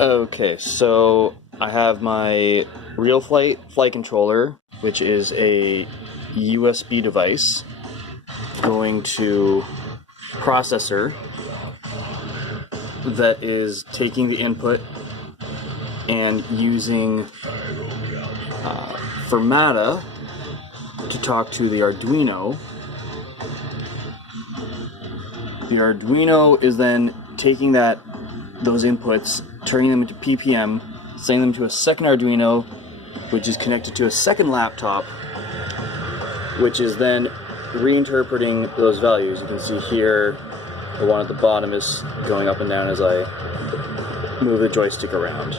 Okay, so I have my real flight controller, which is a USB device, going to processor that is taking the input and using Fermata to talk to the Arduino. The Arduino is then taking those inputs, turning them into PPM, sending them to a second Arduino, which is connected to a second laptop, which is then reinterpreting those values. You can see here, the one at the bottom is going up and down as I move the joystick around.